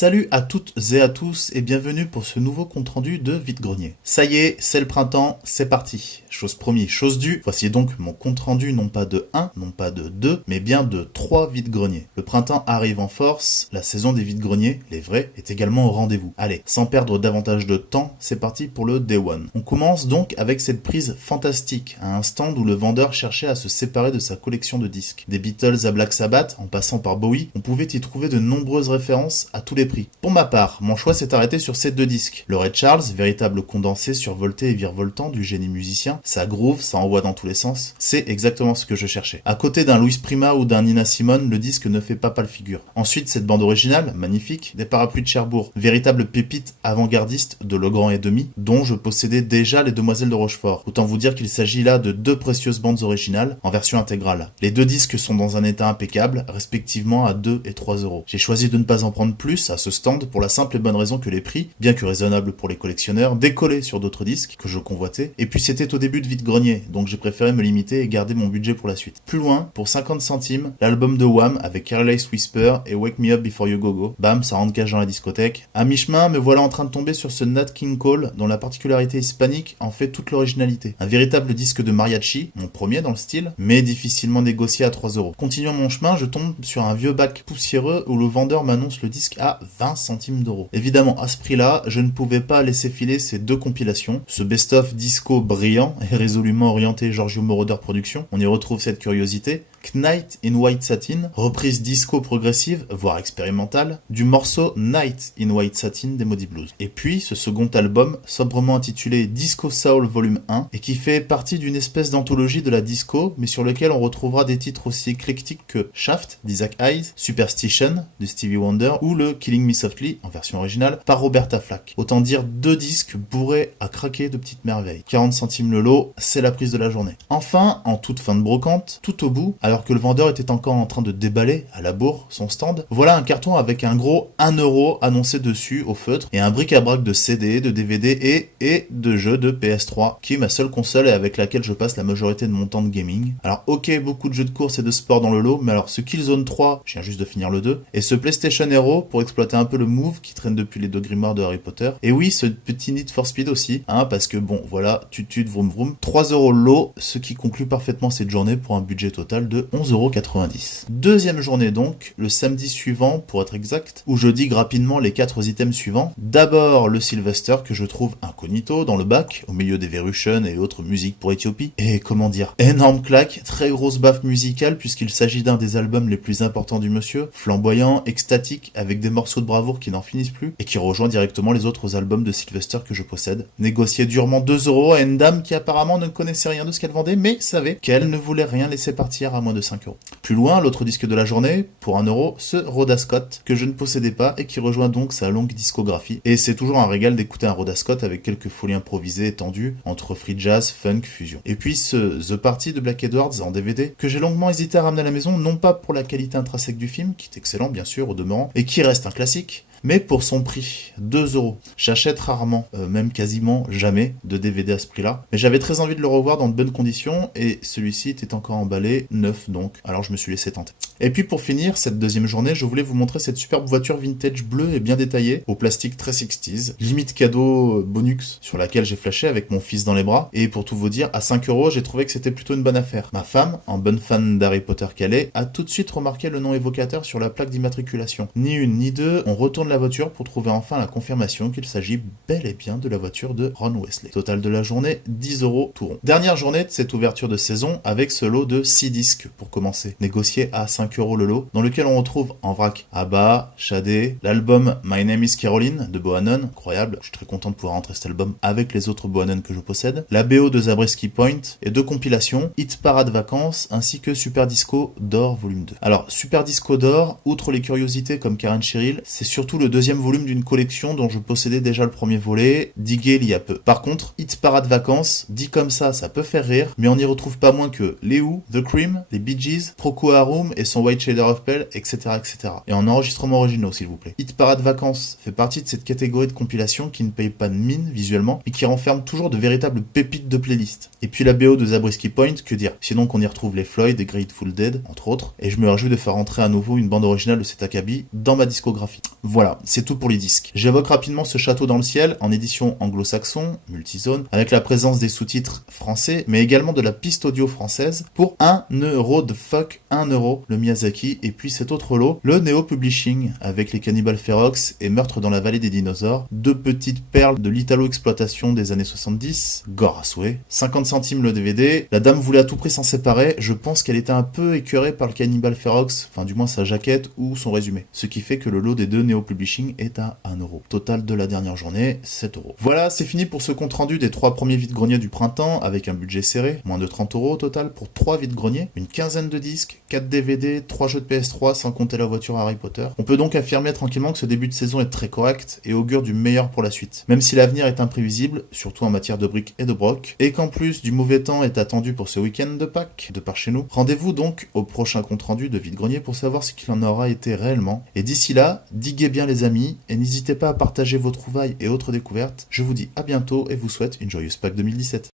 Salut à toutes et à tous et bienvenue pour ce nouveau compte-rendu de Vide-Grenier. Ça y est, c'est le printemps, c'est parti. Chose promis, chose due, voici donc mon compte-rendu non pas de 1, non pas de 2, mais bien de 3 Vide-Greniers. Le printemps arrive en force, la saison des Vide-Greniers, les vrais, est également au rendez-vous. Allez, sans perdre davantage de temps, c'est parti pour le Day One. On commence donc avec cette prise fantastique, à un stand où le vendeur cherchait à se séparer de sa collection de disques. Des Beatles à Black Sabbath, en passant par Bowie, on pouvait y trouver de nombreuses références à tous les prix. Pour ma part, mon choix s'est arrêté sur ces deux disques. Le Ray Charles, véritable condensé survolté et virevoltant du génie musicien, ça groove, ça envoie dans tous les sens, c'est exactement ce que je cherchais. À côté d'un Louis Prima ou d'un Nina Simone, le disque ne fait pas pâle figure. Ensuite, cette bande originale, magnifique, des parapluies de Cherbourg, véritable pépite avant-gardiste de Legrand et demi, dont je possédais déjà les Demoiselles de Rochefort. Autant vous dire qu'il s'agit là de deux précieuses bandes originales en version intégrale. Les deux disques sont dans un état impeccable, respectivement à 2 et 3 euros. J'ai choisi de ne pas en prendre plus à ce stand pour la simple et bonne raison que les prix, bien que raisonnables pour les collectionneurs, décollaient sur d'autres disques que je convoitais, et puis c'était au début de Vide-Grenier, donc j'ai préféré me limiter et garder mon budget pour la suite. Plus loin, pour 50 centimes, l'album de Wham avec Careless Whisper et Wake Me Up Before You Go Go. Bam, ça rentre cash dans la discothèque. À mi-chemin, me voilà en train de tomber sur ce Nat King Cole, dont la particularité hispanique en fait toute l'originalité. Un véritable disque de mariachi, mon premier dans le style, mais difficilement négocié à 3 euros. Continuant mon chemin, je tombe sur un vieux bac poussiéreux où le vendeur m'annonce le disque à 20 centimes d'euros. Évidemment, à ce prix-là, je ne pouvais pas laisser filer ces deux compilations. Ce best-of disco brillant et résolument orienté Giorgio Moroder Productions, on y retrouve cette curiosité. Knight in White Satin, reprise disco progressive, voire expérimentale, du morceau Night in White Satin des Moody Blues. Et puis, ce second album, sobrement intitulé Disco Soul Volume 1, et qui fait partie d'une espèce d'anthologie de la disco, mais sur lequel on retrouvera des titres aussi éclectiques que Shaft d'Isaac Hayes, Superstition de Stevie Wonder, ou le Killing Me Softly, en version originale, par Roberta Flack. Autant dire deux disques bourrés à craquer de petites merveilles. 40 centimes le lot, c'est la prise de la journée. Enfin, en toute fin de brocante, tout au bout, alors que le vendeur était encore en train de déballer à la bourre son stand, voilà un carton avec un gros 1 euro annoncé dessus au feutre et un bric-à-brac de CD, de DVD et de jeux de PS3, qui est ma seule console et avec laquelle je passe la majorité de mon temps de gaming. Alors ok, beaucoup de jeux de course et de sport dans le lot, mais alors ce Killzone 3, je viens juste de finir le 2, et ce PlayStation Hero pour exploiter un peu le move qui traîne depuis les deux grimoires de Harry Potter. Et oui, ce petit Need for Speed aussi, parce que bon, voilà, tut vroom vroom, 3 euros le lot, ce qui conclut parfaitement cette journée pour un budget total de 11,90 €. Deuxième journée donc, le samedi suivant pour être exact, où je digue rapidement les 4 items suivants. D'abord le Sylvester que je trouve incognito dans le bac, au milieu des Verruchen et autres musiques pour Éthiopie. Et comment dire, énorme claque, très grosse baffe musicale puisqu'il s'agit d'un des albums les plus importants du monsieur, flamboyant, extatique, avec des morceaux de bravoure qui n'en finissent plus, et qui rejoint directement les autres albums de Sylvester que je possède. Négocié durement 2 € à une dame qui apparemment ne connaissait rien de ce qu'elle vendait, mais savait qu'elle ne voulait rien laisser partir à moins de 5 €. Plus loin, l'autre disque de la journée, pour 1 €, ce Rhoda Scott, que je ne possédais pas et qui rejoint donc sa longue discographie. Et c'est toujours un régal d'écouter un Rhoda Scott avec quelques folies improvisées étendues entre free jazz, funk, fusion. Et puis ce The Party de Black Edwards en DVD, que j'ai longuement hésité à ramener à la maison, non pas pour la qualité intrinsèque du film, qui est excellent bien sûr au demeurant, et qui reste un classique, mais pour son prix, 2 €. J'achète rarement, même quasiment jamais, de DVD à ce prix-là. Mais j'avais très envie de le revoir dans de bonnes conditions, et celui-ci était encore emballé, neuf donc, alors je me suis laissé tenter. Et puis pour finir, cette deuxième journée, je voulais vous montrer cette superbe voiture vintage bleue et bien détaillée, au plastique très 60s, limite cadeau bonux, sur laquelle j'ai flashé avec mon fils dans les bras, et pour tout vous dire, à 5 €, j'ai trouvé que c'était plutôt une bonne affaire. Ma femme, en bonne fan d'Harry Potter qu'elle est, a tout de suite remarqué le nom évocateur sur la plaque d'immatriculation. Ni une ni deux, on retourne la voiture pour trouver enfin la confirmation qu'il s'agit bel et bien de la voiture de Ron Weasley. Total de la journée, 10 € tout rond. Dernière journée de cette ouverture de saison avec ce lot de 6 disques pour commencer, négocié à 5 € le lot, dans lequel on retrouve en vrac ABBA, Sade, l'album My Name is Caroline de Bohannon, incroyable, je suis très content de pouvoir rentrer cet album avec les autres Bohannon que je possède, la BO de Zabriskie Point et deux compilations, Hit Parade Vacances ainsi que Super Disco d'Or volume 2. Alors Super Disco d'Or, outre les curiosités comme Karen Cheryl, c'est surtout le deuxième volume d'une collection dont je possédais déjà le premier volet, digué il y a peu. Par contre, Hit Parade Vacances, dit comme ça peut faire rire, mais on n'y retrouve pas moins que les Who, The Cream, les Bee Gees, Procol Harum et son son White Shader of Pale, etc., etc. Et en enregistrement originaux, s'il vous plaît. Hit Parade Vacances fait partie de cette catégorie de compilation qui ne paye pas de mine visuellement, mais qui renferme toujours de véritables pépites de playlist. Et puis la BO de Zabriskie Point, que dire? Sinon qu'on y retrouve les Floyd et Grateful Dead, entre autres, et je me réjouis de faire entrer à nouveau une bande originale de cet acabit dans ma discographie. Voilà, c'est tout pour les disques. J'évoque rapidement ce Château dans le ciel, en édition anglo-saxon, multizone, avec la présence des sous-titres français, mais également de la piste audio française, pour 1€ de fuck, 1€, le Miyazaki, et puis cet autre lot, le Neo Publishing, avec les Cannibal Ferox et Meurtre dans la vallée des dinosaures, deux petites perles de l'italo-exploitation des années 70, gore à souhait, 50 centimes le DVD, la dame voulait à tout prix s'en séparer, je pense qu'elle était un peu écœurée par le Cannibal Ferox, enfin du moins sa jaquette ou son résumé, ce qui fait que le lot des deux Neo Publishing est à 1€. Total de la dernière journée, 7€. Voilà, c'est fini pour ce compte rendu des 3 premiers vide-greniers du printemps, avec un budget serré, moins de 30€ au total pour 3 vide-greniers, une quinzaine de disques, 4 DVD, 3 jeux de PS3 sans compter la voiture Harry Potter. On peut donc affirmer tranquillement que ce début de saison est très correct et augure du meilleur pour la suite. Même si l'avenir est imprévisible, surtout en matière de briques et de broc, et qu'en plus du mauvais temps est attendu pour ce week-end de Pâques, de par chez nous, rendez-vous donc au prochain compte rendu de vide-grenier pour savoir ce qu'il en aura été réellement. Et d'ici là, diguez bien les amis, et n'hésitez pas à partager vos trouvailles et autres découvertes. Je vous dis à bientôt et vous souhaite une joyeuse Pâques 2017.